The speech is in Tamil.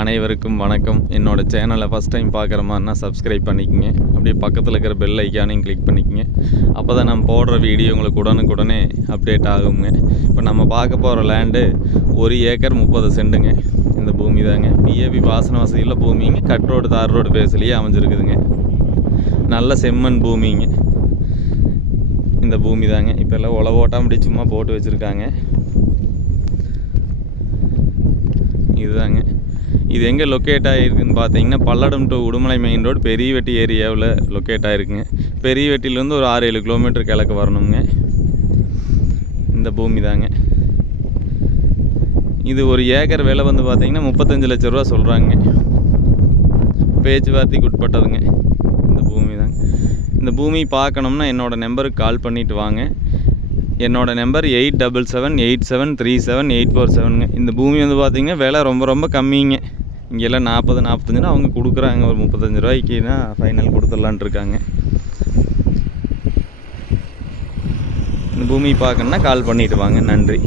அனைவருக்கும் வணக்கம். என்னோட சேனலை ஃபஸ்ட் டைம் பார்க்குற மாதிரினா சப்ஸ்கிரைப் பண்ணிக்கோங்க. அப்படியே பக்கத்தில் இருக்கிற பெல் ஐக்கானையும் கிளிக் பண்ணிக்கோங்க. அப்போ தான் நம்ம போடுற வீடியோ உங்களுக்கு உடனுக்குடனே அப்டேட் ஆகுங்க. இப்போ நம்ம பார்க்க போகிற லேண்டு 1 ஏக்கர் 30 சென்ட்டுங்க. இந்த பூமி தாங்க பிஏபி பாசன வசதியில் பூமிங்க. கட் ரோடு தார் ரோடு பேஸ்லேயே அமைஞ்சிருக்குதுங்க. நல்ல செம்மண் பூமிங்க. இந்த பூமி தாங்க இப்போ எல்லாம் உழவு ஓட்டாமல் அப்படி சும்மா போட்டு வச்சுருக்காங்க. இதுதாங்க. இது எங்கே லொக்கேட் ஆகிருக்குன்னு பார்த்தீங்கன்னா Palladam to Udumalai main road Periyavetti ஏரியாவில் லொக்கேட் ஆகிருக்குங்க. பெரியவெட்டிலேருந்து ஒரு 6-7 கிலோமீட்டர் கிழக்கு வரணுங்க. இந்த பூமி தாங்க. இது 1 ஏக்கர் விலை வந்து பார்த்தீங்கன்னா 35 லட்ச ரூபா சொல்கிறாங்க. பேச்சுவார்த்தைக்கு உட்பட்டதுங்க. இந்த பூமி தாங்க. இந்த பூமி பார்க்கணும்னா என்னோடய நம்பருக்கு கால் பண்ணிவிட்டு வாங்க. என்னோடய நம்பர் 8777873747ங்க. இந்த பூமி வந்து பார்த்திங்கன்னா விலை ரொம்ப கம்மிங்க. இங்கெல்லாம் 40-45 அவங்க கொடுக்குறாங்க. ஒரு 35 ரூபாய்க்குனா ஃபைனல் கொடுத்துடலான் இருக்காங்க. இந்த பூமி பார்க்கணுன்னா கால் பண்ணிவிட்டு வாங்க. நன்றி.